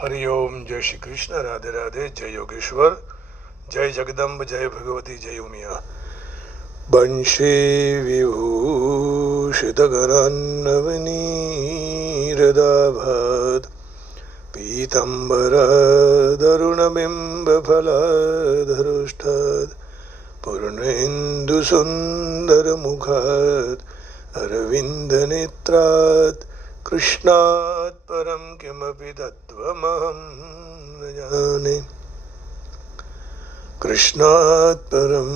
हरिओम। जय श्री कृष्ण। राधे राधे। जय योगेश्वर। जय जगदम्ब। जय भगवती। जय उमिया। वंशे विभूषितकरान्नवनीरदाभात् पीताम्बरदरुणबिम्बफलाधरुष्ठात् पूर्णेन्दुसुन्दरमुखात् अरविन्दनेत्रात् कृष्णात् परं किमपि तत्त्वमहं न जाने। कृष्णात् परं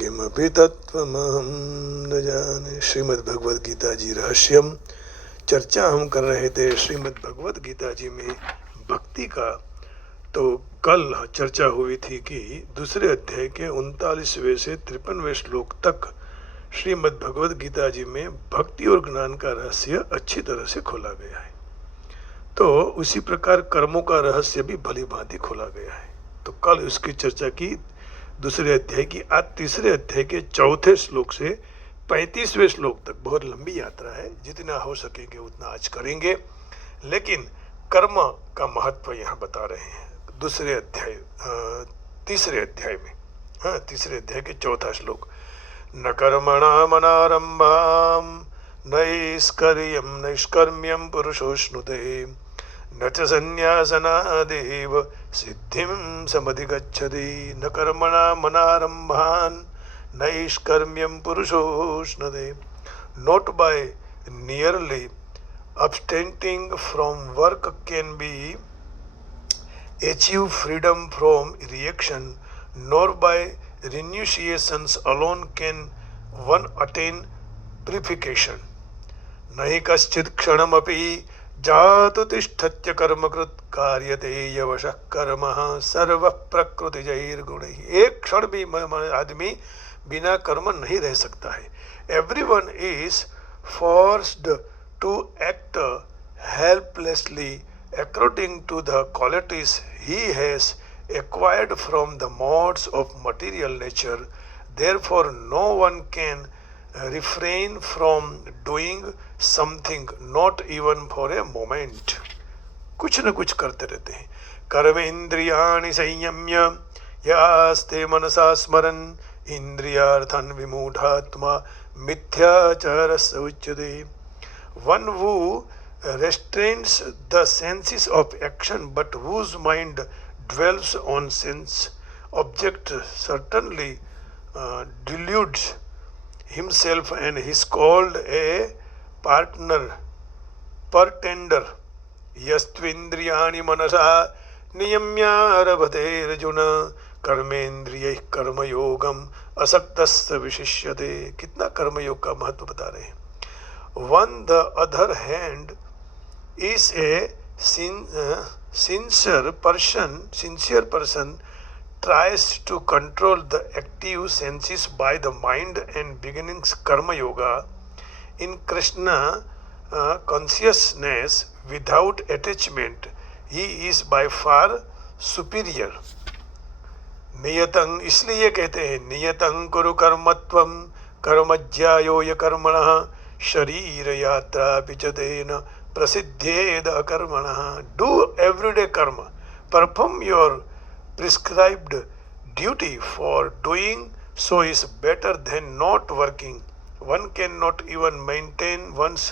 किमपि तत्त्वमहं न जाने। श्रीमद् भगवद गीता जी रहस्यम चर्चा हम कर रहे थे। श्रीमद् भगवद गीता जी में भक्ति का तो कल चर्चा हुई थी कि दूसरे अध्याय के 39वें से 53वें श्लोक तक श्रीमद् भगवद गीता जी में भक्ति और ज्ञान का रहस्य अच्छी तरह से खोला गया है। तो उसी प्रकार कर्मों का रहस्य भी भली भांति खोला गया है। तो कल उसकी चर्चा की दूसरे अध्याय की। आज तीसरे अध्याय के 4थे श्लोक से 35वें श्लोक तक बहुत लंबी यात्रा है। जितना हो सकेंगे उतना आज करेंगे, लेकिन कर्म का महत्व यहाँ बता रहे हैं दूसरे अध्याय तीसरे अध्याय में। हाँ, तीसरे अध्याय के 4था श्लोक। न कर्मणा मनारंभाम नैष्कर्यं नैष्कर्म्यं पुरुषोष्णुते न च संन्यासनादेव सिद्धिं समधिगच्छति। न कर्मणा मनारंभान् नैष्कर्म्यं पुरुषोष्णुते। Not by merely abstaining from work can be achieve freedom from reaction, nor by renunciations alone can one attain purification. नहि कश्चित् क्षणमपि जातु तिष्ठत्य कर्मकृत् कार्यते यवशः कर्मः सर्वः प्रकृतिजैर्गुणैः। एक क्षण भी आदमी बिना कर्म नहीं रह सकता है। Everyone is forced to act helplessly according to the qualities he has acquired from the modes of material nature. Therefore, no one can refrain from doing something, not even for a moment. कुछ न कुछ करते रहते हैं। कर्मेन्द्रियाणि संयम्य यास्ते मनसा स्मरन् इंद्रियार्थान् विमूढात्मा मिथ्याचारस्य उच्यते। One who restrains the senses of action but whose mind dwells on sense object certainly deludes himself and is called a pretender. यस्त्विन्द्रियाणि मनसा नियम्यारभते अर्जुन कर्मेन्द्रियैः कर्मयोगम असक्तस्य विशिष्यते। कितना कर्मयोग का महत्व बता रहे हैं। On the other hand is a sincere person tries to control the active senses by the mind and beginnings karma yoga in Krishna consciousness without attachment. He is by far superior. नियतं, इसलिए कहते हैं नियतं कुरु कर्मत्वं कर्मज्यायो य कर्मणः शरीर यात्रा पिचतेन प्रसिद्धेद अकर्मणः। डू एवरीडे कर्म, perform your prescribed duty, for doing so is better than not working. One can not even maintain one's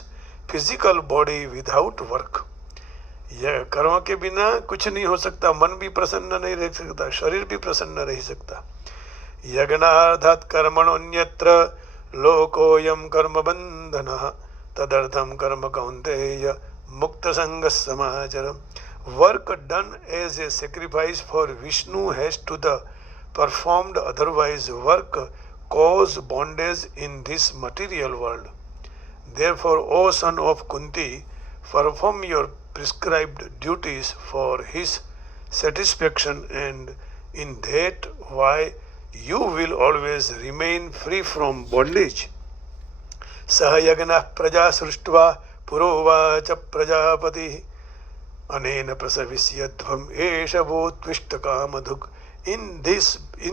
physical body without work. यह कर्म के बिना कुछ नहीं हो सकता। मन भी प्रसन्न नहीं रह सकता, शरीर भी प्रसन्न नहीं रह सकता। यज्ञार्थात् कर्मणोऽन्यत्र लोकोऽयं कर्मबन्धनः तदर्थं कर्म कौन्तेय मुक्तसंगः समाचरम्। Work done as a sacrifice for Vishnu has to the performed, otherwise work cause bondage in this material world. Therefore, O son of Kunti, perform your prescribed duties for his satisfaction, and in that way you will always remain free from bondage. सह यज्ञः प्रजा सृष्ट्वा पुरोवाच प्रजापतिः अनेन प्रसविष्यध्वम् एष भूत्विष्ट कामधुक्। In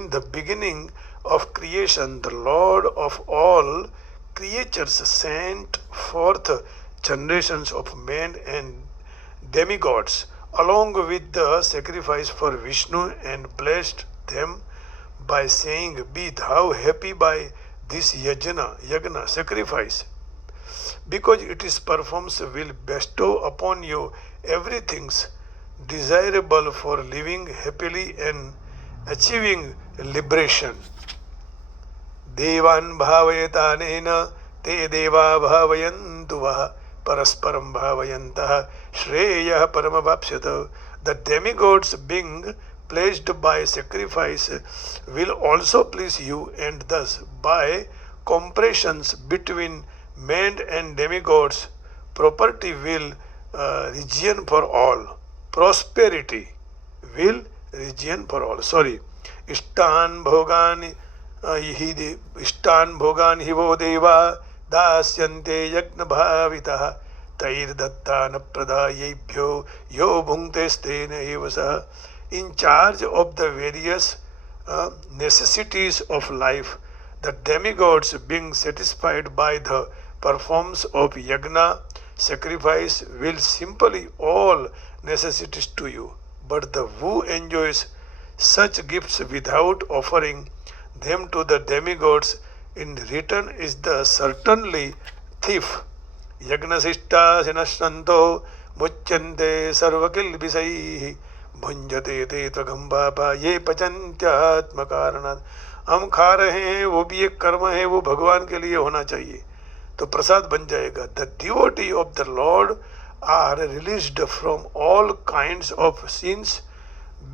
the beginning of creation, the Lord of all creatures sent forth generations of men and demigods along with the sacrifice for Vishnu and blessed them by saying, "Be thou happy by this yagna sacrifice, because it is performed will bestow upon you everything desirable for living happily and achieving liberation." देवान् भावयतानेन ते देवा भावयन्तु वः परस्परं भावयन्तः श्रेयः परमवाप्स्यत. The demigods being pleased by sacrifice will also please you, and thus by comparisons between men and demigods property will region for all, prosperity will region for all. Sorry. इष्टान् भोगान् इष्टान् भोगान् हि वो देवा दास्यन्ते यज्ञभावितः तैर्दत्तान प्रदायेभ्यो यो भुङ्क्ते स्तेन एव सः. In charge of the various necessities of life, the demigods being satisfied by the performance of yagna sacrifice will simply all necessities to you, but the who enjoys such gifts without offering them to the demigods in return is the certainly thief. यज्ञशिष्टा सिनश्रन्तो मुच्यन्ते सर्वकिल्बिषैः भुंजते ते त्वगं पापा ये पचन्त्यात्मकारणात्. हम खा रहे हैं, वो भी एक कर्म है, वो भगवान के लिए होना चाहिए तो प्रसाद बन जाएगा. The devotee of the Lord are released from all kinds of sins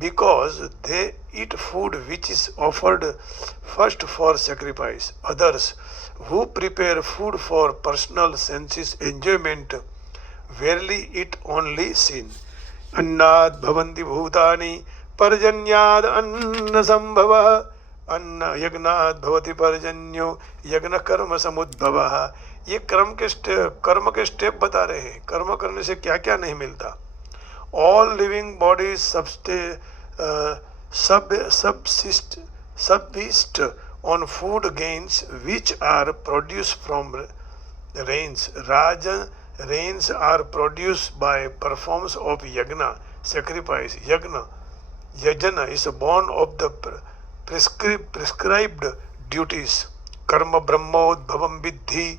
because they eat food which is offered first for sacrifice. Others who prepare food for personal senses enjoyment verily eat only sin. अन्नाद् भवन्ति भूतानि पर्जन्याद् अन्न संभवः अन्न यज्ञाद् भवति पर्जन्यो यज्ञ कर्म समुद्भवः. ये कर्म के स्टेप बता रहे हैं. कर्म करने से क्या क्या नहीं मिलता. All living bodies subsist on food gains which are produced from rains. Rains are produced by performance of yagna sacrifice. Yajna is born of the prescribed duties. Karma brahmodbhavam viddhi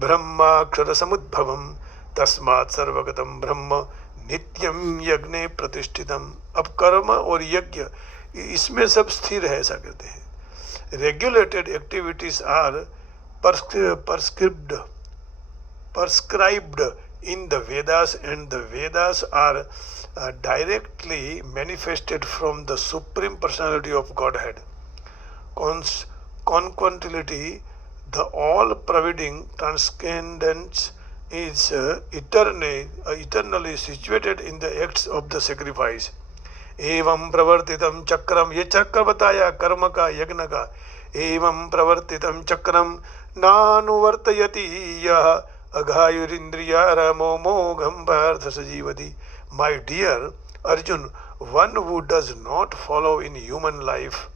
brahmakshara samudbhavam tasmat sarvagatam brahma नित्यम यज्ञ प्रतिष्ठितम. अब कर्म और यज्ञ इसमें सब स्थिर है ऐसा कहते हैं. Regulated activities are prescribed in the Vedas, and the Vedas are directly manifested from the Supreme Personality of Godhead. Consequently, the all-pervading transcendence is eternally situated in the acts of the sacrifice. एवं प्रवर्तितम चक्रम, ये चक्र बताया कर्म का यज्ञ का. एवं प्रवर्तितम चक्रम नानुवर्तयति यः अघायुरिन्द्रियारामो मोघम Partha सजीवति. My dear Arjun, one who does not follow in human life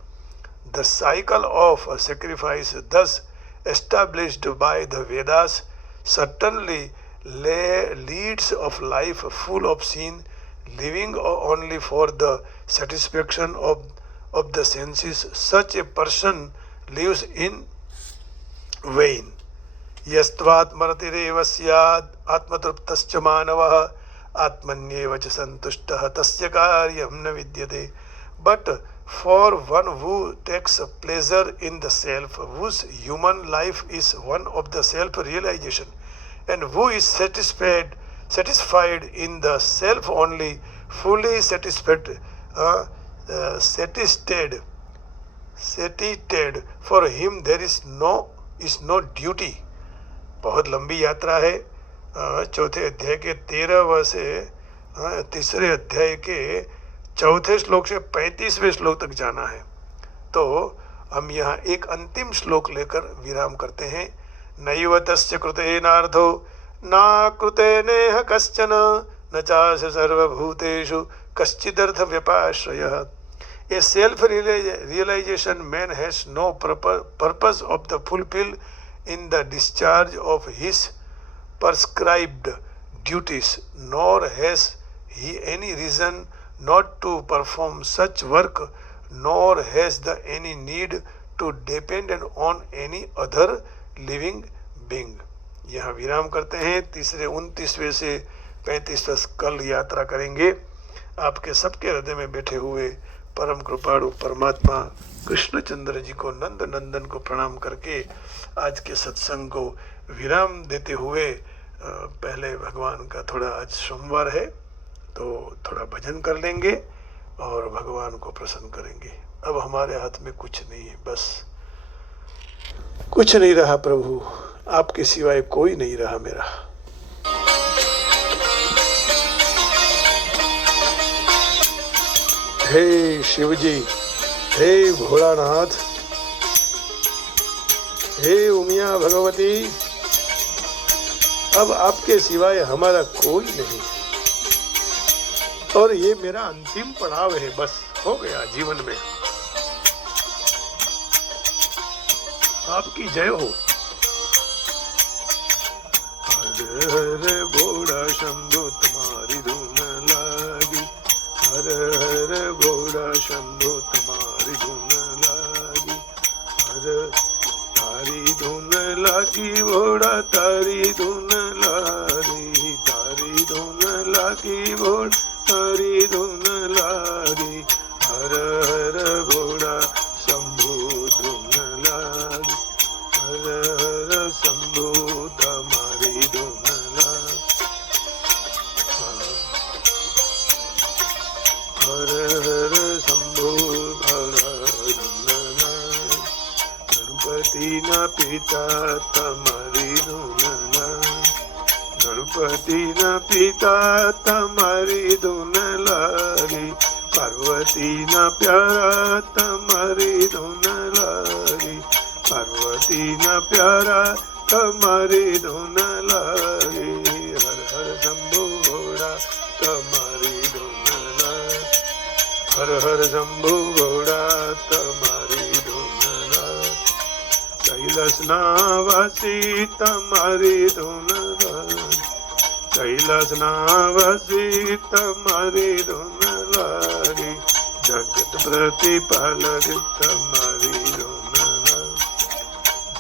the cycle of sacrifice thus established by the Vedas certainly leads of life full of sin, living only for the satisfaction of the senses. Such a person lives in vain. यस्त्वात्मरतिरेव स्याद् आत्मतृप्तश्च मानवः आत्मन्येव च सन्तुष्टः तस्य कार्यं न विद्यते. But for one who takes pleasure in the self, whose human life is one of the self-realization, and who is satisfied in the self only, fully satisfied, for him there is no duty. बहुत लंबी यात्रा है. चौथे अध्याय के 13 से तीसरे अध्याय के चौथे श्लोक से 35वें श्लोक तक जाना है. तो हम यहाँ एक अंतिम श्लोक लेकर विराम करते हैं. नैव तस्य कृतेनार्धो न कृतेनेह कश्चन न चास्य सर्वभूतेषु कश्चिदर्थ व्यपाश्रयः. A self-realization man has no purpose of the fulfill in the discharge of his prescribed duties, nor has he any reason not to perform such work, nor has the any need to depend on any other living being. यहाँ विराम करते हैं। तीसरे 29वें से 35 कल यात्रा करेंगे। आपके सबके हृदय में बैठे हुए परम कृपाणु परमात्मा कृष्णचंद्र जी को, नंद नंदन को प्रणाम करके आज के सत्संग को विराम देते हुए पहले भगवान का, थोड़ा आज सोमवार है तो थोड़ा भजन कर लेंगे और भगवान को प्रसन्न करेंगे। अब हमारे हाथ में कुछ नहीं है, बस कुछ नहीं रहा प्रभु, आपके सिवाय कोई नहीं रहा मेरा। हे शिव जी, हे भोलानाथ, हे उमिया भगवती, अब आपके सिवाय हमारा कोई नहीं और ये मेरा अंतिम पड़ाव है, बस हो गया जीवन में। आपकी जय हो। हर हर भोला शंभो तुम्हारी धुन लागी, हर हर भोला शंभो तुम्हारी धुन लागी, हर तारी धुन लागी भोला तारी धुन लागी, तारी धुन लागी भोला तारी धुन लागी, हर हर भोला शंभो धुन लागी, हर हर शंभो तुम्हारी धुन लागी, हर हर शंभो तुम्हारी धुन लागी, गणपति ना पिता तुम्हारी धुन लागी, गणपति ना पिता तुम्हारी धुन लागी, पार्वती ना प्यारा तुम्हारी धुन लागी, पार्वती ना प्यारा तुम्हारी धुन लागी, हर हर शंभो भोला तुम्हारी धुन लागी, हर हर शंभो भोला तुम्हारी धुन लागी, कैलाश नावासी तुम्हारी धुन लागी, कैलाश नावासी तुम्हारी धुन लागी, जगत प्रतिपालक तुम्हारी धुन लागी,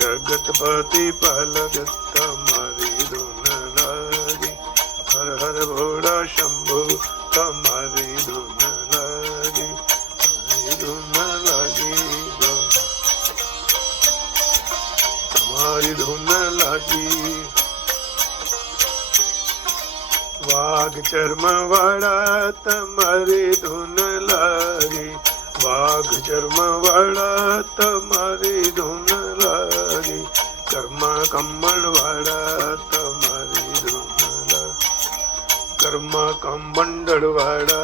जगत प्रतिपालक तुम्हारी धुन लागी, हर हर भोला शंभो तुम्हारी धुन लागी, धुन लागी, तुम्हारी धुन लागी। वाघ चर्म वाला तुम्हारी धुन लागी, वाघ चर्म वाला तुम्हारी धुन लागी, कर्म कम्बल वाला तुम्हारी धुन लागी, कर्म कमंडल वाला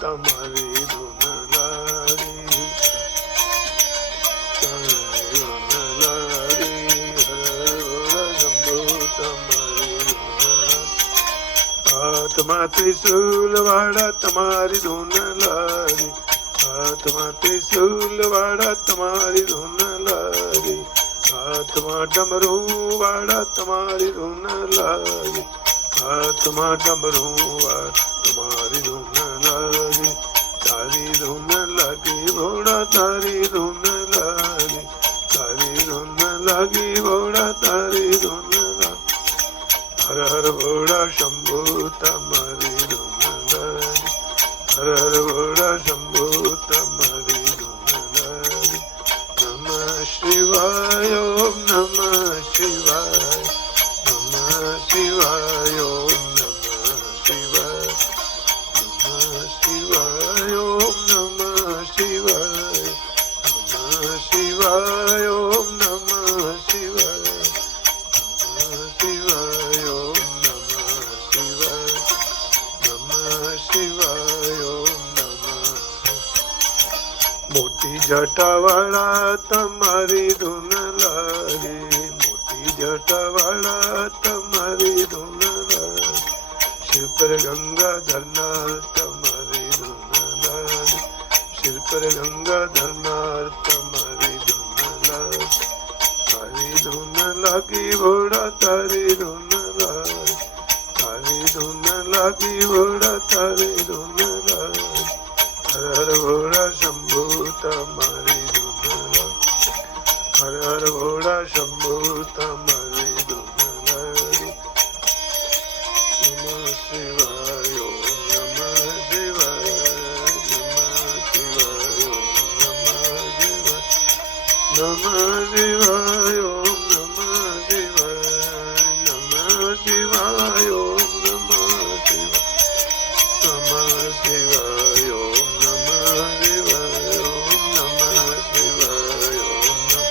तुम्हारी धुन लागी, धुन लागी, हर शंभो तुम्हारी धुन लागी, आत्मा त्रिशूल वाला तुम्हारी धुन लागी, आत्मा त्रिशूल वाला तुम्हारी धुन लागी, आत्मा डमरू वाला तुम्हारी धुन लागी, आत्मा डमरू वाला तुम्हारी धुन लागी, तारी धुन लागी भोला तारी धुन लागी, तारी धुन लागी भोला तारी धुन लागी, हर हर भोला शंभो तुम्हारी धुन लागी, हर हर भोला शंभो तुम्हारी धुन लागी, नमः शिवाय ओम नमः शिवाय, नमः शिवाय ओम नमः शिवाय, नमः शिवाय ओम नमः शिवाय, नमः शिवाय ओम नमः शिवाय, नमः शिवाय ओम नमः शिवाय, नमः शिवाय ओम नमः। मोटी जटा वाला तुम्हारी धुन लागी, मोटी जटा वाला तुम्हारी धुन लागी, सिर पर गंगा धरनार तुम्हारी धुन लागी, सिर पर गंगा धरनार तुम्हारी धुन लागी, तारी धुन लागी भोला तारी धुन लागी, तारी धुन लागी भोला તારી ધૂન લાગી, હર હર ભોળા શંભુ તમારી ધૂન લાગી, હર હર ભોળા શંભુ તમારી ધૂન લાગી. નમઃ શિવાય ઓમ નમઃ શિવાય, નમઃ શિવાય ઓમ નમઃ શિવાય, નમઃ શિવાય ઓમ નમઃ શિવાય, નમઃ શિવાય ઓમ નમઃ શિવાય, નમઃ શિવાય ઓમ નમઃ શિવાય, ઓમ નમઃ શિવાય ઓમ નમઃ.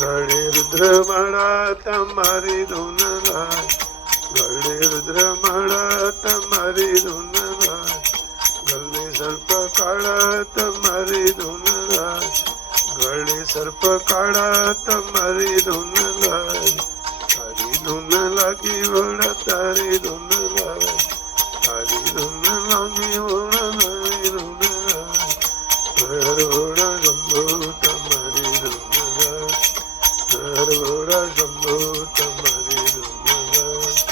ગળે રુદ્રમાળા તમારી ધૂન લાગી, ગળે રુદ્રમાળા તમારી ધૂન લાગી, ગળે સર્પ કાળા તમારી ધૂન લાગી, ગળે સર્પ કાળા તમારી ધૂન લાગી, તારી ધૂન લાગી વડા તારી ધૂન લાગી, તારી ધૂન લાગી વડા તારી ધૂન લાગી, હર વડા શંભુ તમારી ધૂન લાગી, હર વડા શંભુ તમારી ધૂન લાગી.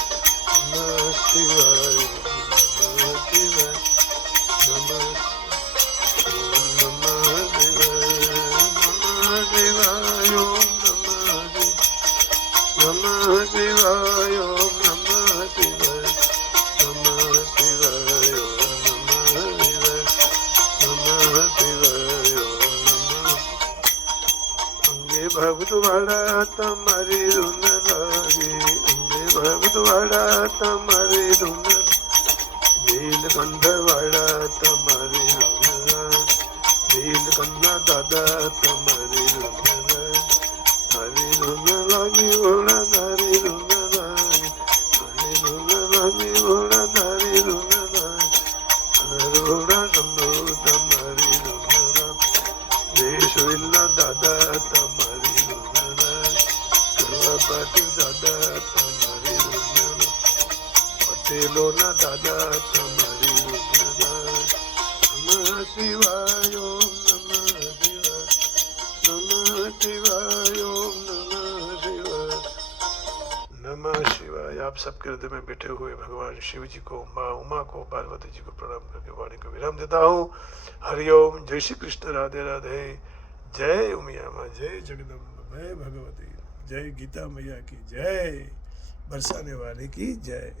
નમઃ શિવાય નમઃ શિવાય, નમઃ શિવાય ઓમ નમઃ શિવાય, ઓમ નમઃ શિવાય, નમઃ શિવાય ઓમ નમઃ શિવાય, નમઃ શિવાય ઓમ નમઃ. અંગે ભગતવાડા તમારી ધૂન લાગી, અંગે ભગતવાડા તમારી ધૂન લાગી, નીલકંઠવાડા તમારી ધૂન લાગી, નીલકંઠના દાદા તમારી ધૂન લાગી, તારી ધૂન લાગી ભોળા તારી ધૂન લાગી, તારી ધૂન લાગી ભોળા તારી ધૂન લાગી, હર ભોળા શંભુ તમારી ધૂન લાગી, દેશવિલના દાદા તમારી ધૂન લાગી, સર્વપાટી દાદા તમારી ધૂન લાગી, પટેલોના દાદા તમારી ધૂન લાગી. નમઃ શિવાય ઓમ નમઃ શિવાય, નમઃ શિવાય ओम नमः शिवाय, नमः शिवाय. आप सबके हृदय में बैठे हुए भगवान शिव जी को, माँ उमा को, पार्वती जी को प्रणाम करके वाणी को विराम देता हूँ. हरिओम. जय श्री कृष्ण. राधे राधे. जय उमिया माँ, जय जगदम्बा, जय भगवती, जय गीता मैया की जय, बरसाने वाले की जय.